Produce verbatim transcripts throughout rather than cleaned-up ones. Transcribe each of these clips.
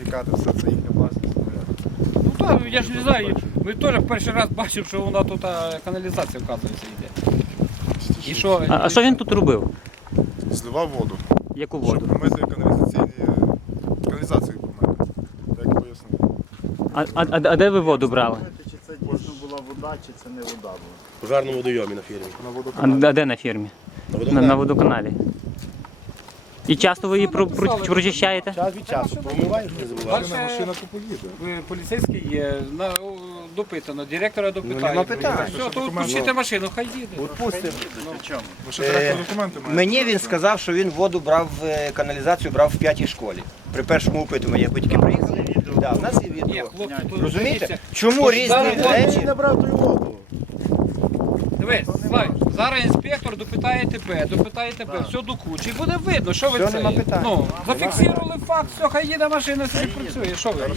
сертифікати, все це їхня власність. Ну так, я ж не знаю, ми теж перший раз бачимо, що вона тут а, каналізація, вказується, йде. І що? А, а що він тут робив? Зливав воду, Яку щоб воду? помити каналізаційні каналізацію помити. Так і пояснив. А, а, а де ви воду брали? Чи це дійсно була вода, чи це не вода була? В пожарному водойомі на фірмі. На А, водоканалі. а де на фірмі? На На, водоканалі. на водоканалі. І часто ви її про, про, прочищаєте? Час від часу. Помиваєш, не забуваєш. Бачите, Машина то поїде. ви поліцейський є, на, о, допитано, директора допитає. нема питань. Все, то відпустите машину, хай їде. Відпустимо. Ви ще директор документи маєте? Мені він сказав, що він воду брав, е, каналізацію брав в п'ятій школі. При першому опитуванні, як батьки приїхали, да, в нас є Ні, відео. хлопці, тут Розумієте? дивіться. Чому різні зараз речі? Не брав ту воду. Дивись, Славік, зараз інспектор допитає тебе, допитає тебе, все до кучі, і буде видно, що ви Все, це. нема питань. Ну, зафіксували факт, все, хай їде машина, собі працює, що ви?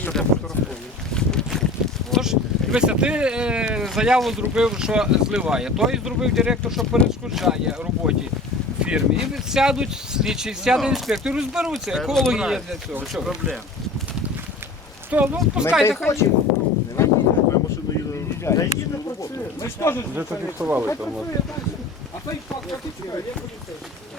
Тож, дивися, ти е, заяву зробив, що зливає, той зробив директор, що перешкоджає роботі в фірмі. І сядуть слідчі, сяде інспектор, розберуться, екологи є для цього. Що ви? Проблем. То, ну, пускайте, хай їде. Твоя машина їде на роботу. Ми ж теж Вже зафіксували хай там. працює далі. А той факт зафіксує, є поліцейський.